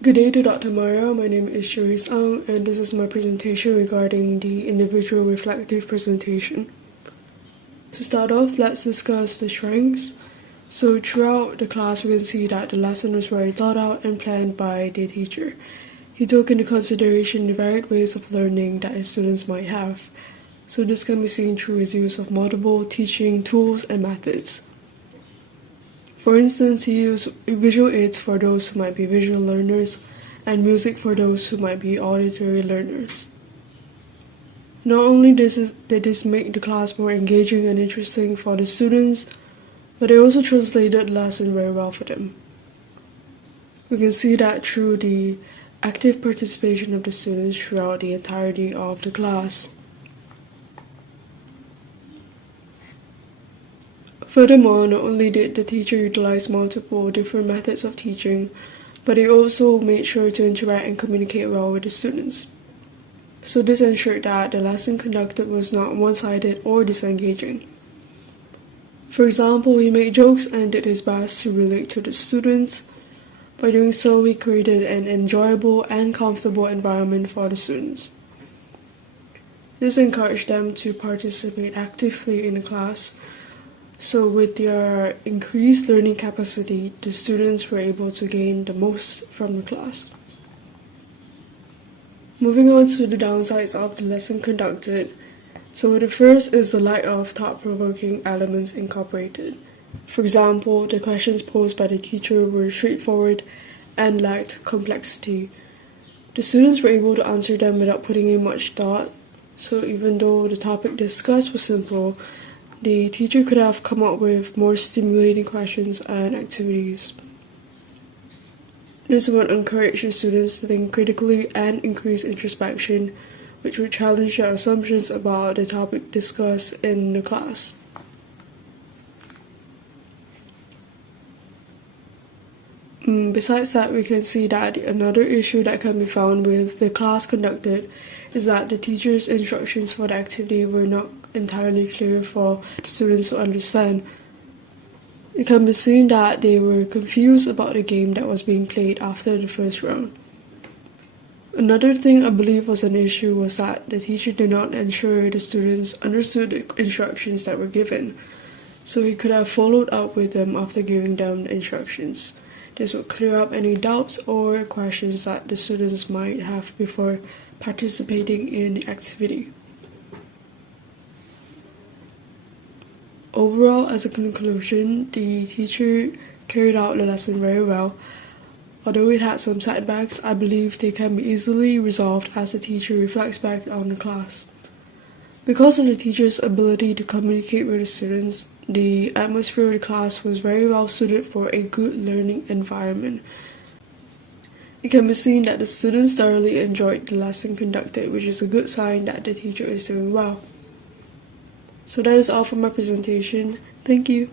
Good day to Dr. Mara. My name is Cherisse and this is my presentation regarding the individual reflective presentation. To start off, let's discuss the strengths. So throughout the class, we can see that the lesson was very thought out and planned by the teacher. He took into consideration the varied ways of learning that his students might have. So this can be seen through his use of multiple teaching tools and methods. For instance, he used visual aids for those who might be visual learners and music for those who might be auditory learners. Not only did this make the class more engaging and interesting for the students, but it also translated the lesson very well for them. We can see that through the active participation of the students throughout the entirety of the class. Furthermore, not only did the teacher utilize multiple different methods of teaching, but he also made sure to interact and communicate well with the students. So this ensured that the lesson conducted was not one-sided or disengaging. For example, he made jokes and did his best to relate to the students. By doing so, he created an enjoyable and comfortable environment for the students. This encouraged them to participate actively in the class. So with their increased learning capacity, the students were able to gain the most from the class. Moving on to the downsides of the lesson conducted. So the first is the lack of thought-provoking elements incorporated. For example, the questions posed by the teacher were straightforward and lacked complexity. The students were able to answer them without putting in much thought. So even though the topic discussed was simple, the teacher could have come up with more stimulating questions and activities. This would encourage the students to think critically and increase introspection, which would challenge their assumptions about the topic discussed in the class. Besides that, we can see that another issue that can be found with the class conducted is that the teacher's instructions for the activity were not entirely clear for the students to understand. It can be seen that they were confused about the game that was being played after the first round. Another thing I believe was an issue was that the teacher did not ensure the students understood the instructions that were given, so he could have followed up with them after giving them the instructions. This would clear up any doubts or questions that the students might have before participating in the activity. Overall, as a conclusion, the teacher carried out the lesson very well. Although it had some setbacks, I believe they can be easily resolved as the teacher reflects back on the class. Because of the teacher's ability to communicate with the students, the atmosphere of the class was very well suited for a good learning environment. It can be seen that the students thoroughly enjoyed the lesson conducted, which is a good sign that the teacher is doing well. So that is all for my presentation. Thank you.